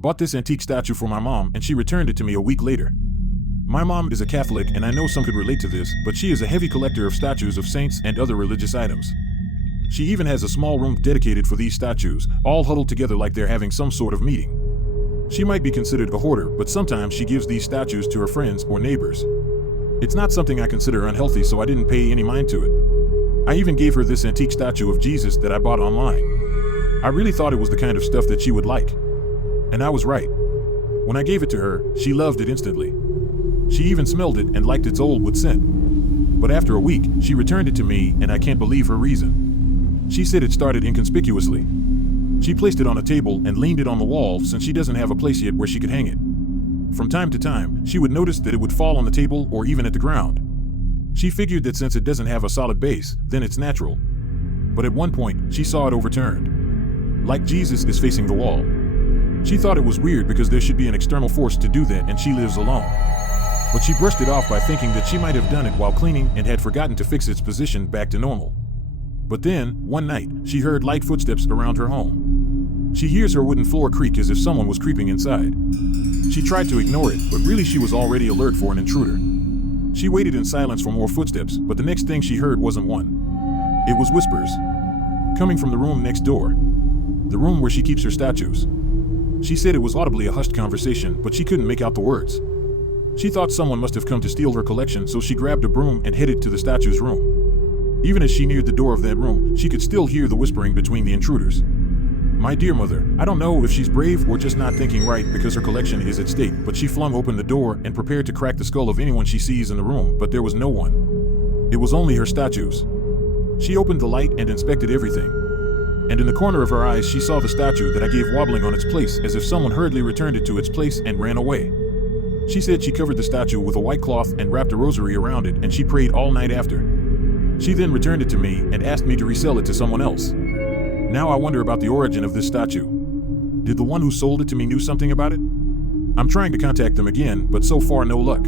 Bought this antique statue for my mom and she returned it to me a week later. My mom is a Catholic and I know some could relate to this, but she is a heavy collector of statues of saints and other religious items. She even has a small room dedicated for these statues, all huddled together like they're having some sort of meeting. She might be considered a hoarder, but sometimes she gives these statues to her friends or neighbors. It's not something I consider unhealthy, so I didn't pay any mind to it. I even gave her this antique statue of Jesus that I bought online. I really thought it was the kind of stuff that she would like. And I was right. When I gave it to her, she loved it instantly. She even smelled it and liked its old wood scent. But after a week, she returned it to me and I can't believe her reason. She said it started inconspicuously. She placed it on a table and leaned it on the wall since she doesn't have a place yet where she could hang it. From time to time, she would notice that it would fall on the table or even at the ground. She figured that since it doesn't have a solid base, then it's natural. But at one point, she saw it overturned. Like Jesus is facing the wall. She thought it was weird because there should be an external force to do that and she lives alone. But she brushed it off by thinking that she might have done it while cleaning and had forgotten to fix its position back to normal. But then, one night, she heard light footsteps around her home. She hears her wooden floor creak as if someone was creeping inside. She tried to ignore it, but really she was already alert for an intruder. She waited in silence for more footsteps, but the next thing she heard wasn't one. It was whispers. Coming from the room next door. The room where she keeps her statues. She said it was audibly a hushed conversation, but she couldn't make out the words. She thought someone must have come to steal her collection, so she grabbed a broom and headed to the statue's room. Even as she neared the door of that room, she could still hear the whispering between the intruders. My dear mother, I don't know if she's brave or just not thinking right because her collection is at stake, but she flung open the door and prepared to crack the skull of anyone she sees in the room, but there was no one. It was only her statues. She opened the light and inspected everything. And in the corner of her eyes, she saw the statue that I gave wobbling on its place as if someone hurriedly returned it to its place and ran away. She said she covered the statue with a white cloth and wrapped a rosary around it, and she prayed all night after. She then returned it to me and asked me to resell it to someone else. Now I wonder about the origin of this statue. Did the one who sold it to me knew something about it? I'm trying to contact them again, but so far no luck.